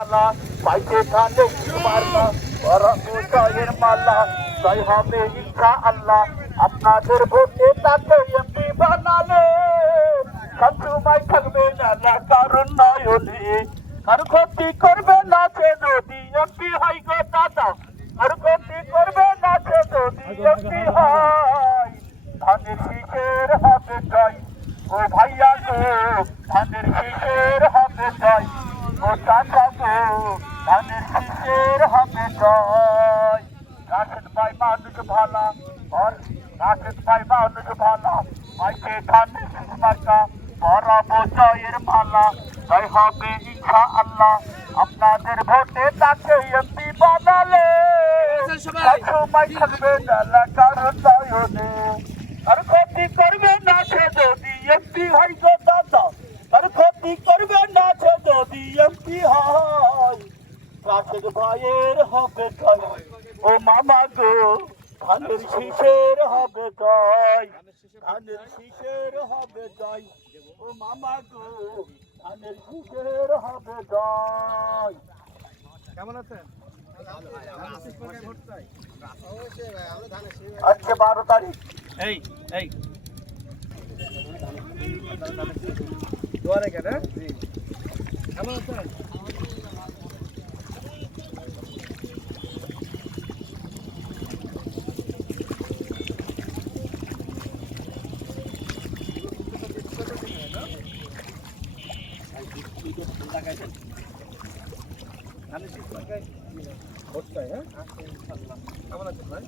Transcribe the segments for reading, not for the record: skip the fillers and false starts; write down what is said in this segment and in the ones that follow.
পাইতে কানে মারনা ওরা মুসাইয়ের মালা তাই হবে ইনশাআল্লাহ আপনাদের ভোটে তাকে এমপি বানালে সবসময় থাকবে না কারণ নয়নে আর ক্ষতি করবে না সে যদি এমপি হয় গো দাদা আর ক্ষতি করবে না সে যদি এমপি হয় ধানের শীষের হবে জয় ও ভাইয়া গো ধানের শীষের হবে জয় ও চাচা গো ধানের শীষের হবে জয় রাশেদ ভাই মানুষ ভালা আর রাশেদ ভাই মানুষ ভালা মাইকে ধানের শীষ মার্কা পরাবো জয়ের মালা তাই হবে ইনশাআল্লাহ আপনাদের ভোটে তাকে এমপি বানালে সবসময় থাকবে না কারণ নয়নে আর ক্ষতি করবে না সে যদি এমপি হয় গো দাদা আর ক্ষতি করবে না সে যদি এমপি হয় রাশেদ ভাইয়ের হবে জয় ও মামা গো ধানের শীষের হবে জয় ধানের শীষের হবে জয় ও মামা গো ধানের শীষের হবে জয়। কেমন আছেন? আজকে 12 তারিখ এই এই দুয়ারে কেন? কেমন আছেন? কেমন আছেন ভাই?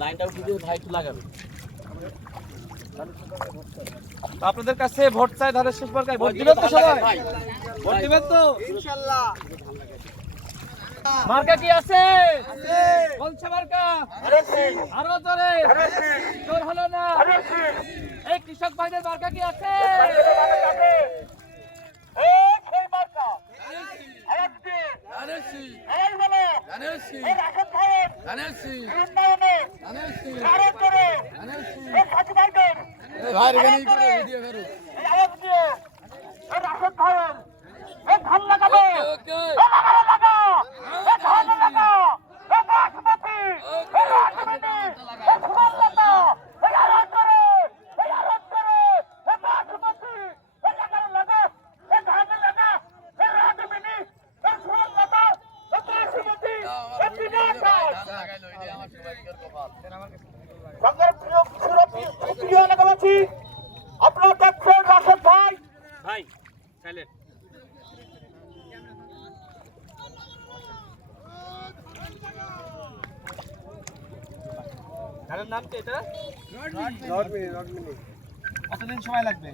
লাইনটা উঠে দিয়ে ভাই একটু লাগাবে। আপনাদের কাছে ভোট চাই ধানের শীষ মার্কায় ভোট দিবেন তো সবাই? ভোট দিবেন তো ইনশাআল্লাহ। মার্কা কি আছে? কোনছে মার্কা? আরো জোরে জোর হলো না। এই কৃষক ভাইদের মার্কা কি আছে? আপনার দেখছেন রাশেদ ভাই ভাই সাইলেন্ট। ধানের নাম কি এটা? রডমিনি। কতদিন সময় লাগবে?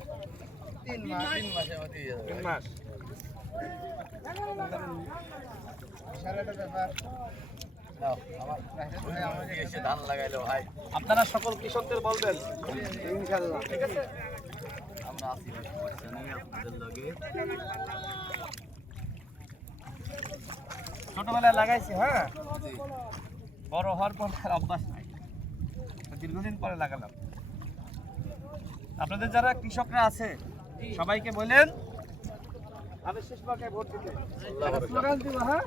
3 মাসের মধ্যে 3 মাস। ধান লাগাইলো ভাই, আপনারা সকল কৃষকদের বলবেন ইনশাআল্লাহ। ঠিক আছে? আমরা আছি আপনাদের লগে। ছোটবেলায় লাগাইছি, হ্যাঁ, বড় হওয়ার পর আর অভ্যাস নাই, দীর্ঘদিন পরে লাগালাম। আপনাদের যারা কৃষকরা আছে সবাইকে বলেন আমি শেষ মার্কায় ভোট দিতে। স্লোগান দিব, হ্যাঁ,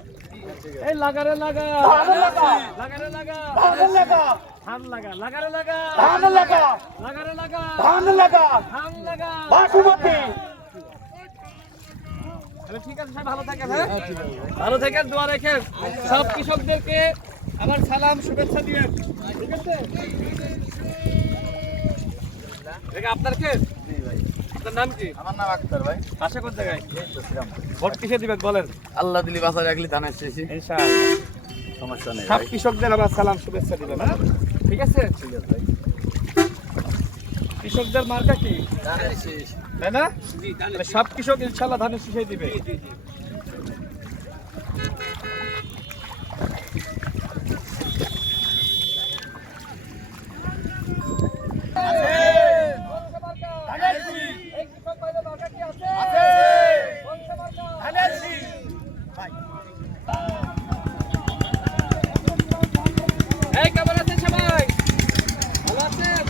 এই লাগারে লাগা, লাগারে লাগা, ধান লাগা, লাগারে লাগা, লাগারে লাগা, ধান লাগা, বাসুমতি। তাহলে ঠিক আছে, সবাই ভালো থাকেন, হ্যাঁ, ভালো থাকেন, দোয়া রাখেন। সব কৃষকদেরকে আমার সালাম শুভেচ্ছা দিবেন, ঠিক আছে? আপনার কে? আপনার নাম কি? আমার নাম আক্তার ভাই। আশা কোন জায়গায়? ভোট কিসে দিবেন বলেন? আল্লাহ দিলি বাঁচা রাখলি ধানের শেষে ইনশাআল্লাহ। সমস্যা নেই সব ভাই। কৃষকদের আমার সালাম শুভেচ্ছা দিবেন, হ্যাঁ, ঠিক আছে? ঠিক আছে ভাই। কৃষকদের মার্কা কি, ধানের শেষ। তাই না? তাহলে সব কৃষক ইনশাআল্লাহ ধানের শীষে দিবে। এই কেমন আছেন সবাই? ভালো আছেন?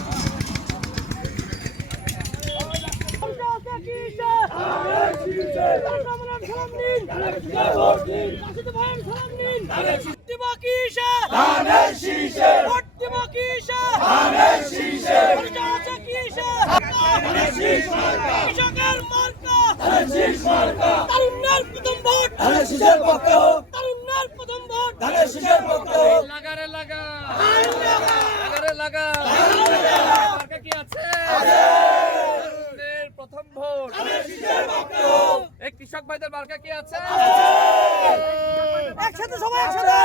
রাশিদ ভাইয়ের সালাম নিন দিবা কিসে ভোট দিবা কিসে পরিচয় আছে কিসে কৃষকের মার্কা তারুণ্যের প্রথম ভোট তারুণ্যের প্রথম ভোট লাগারে লাগা লাগারে লাগা মার্কা কি আছে তারুণ্যের প্রথম ভোট এই কৃষক ভাইদের মার্কা কি আছে একসাথে সবাই একসাথে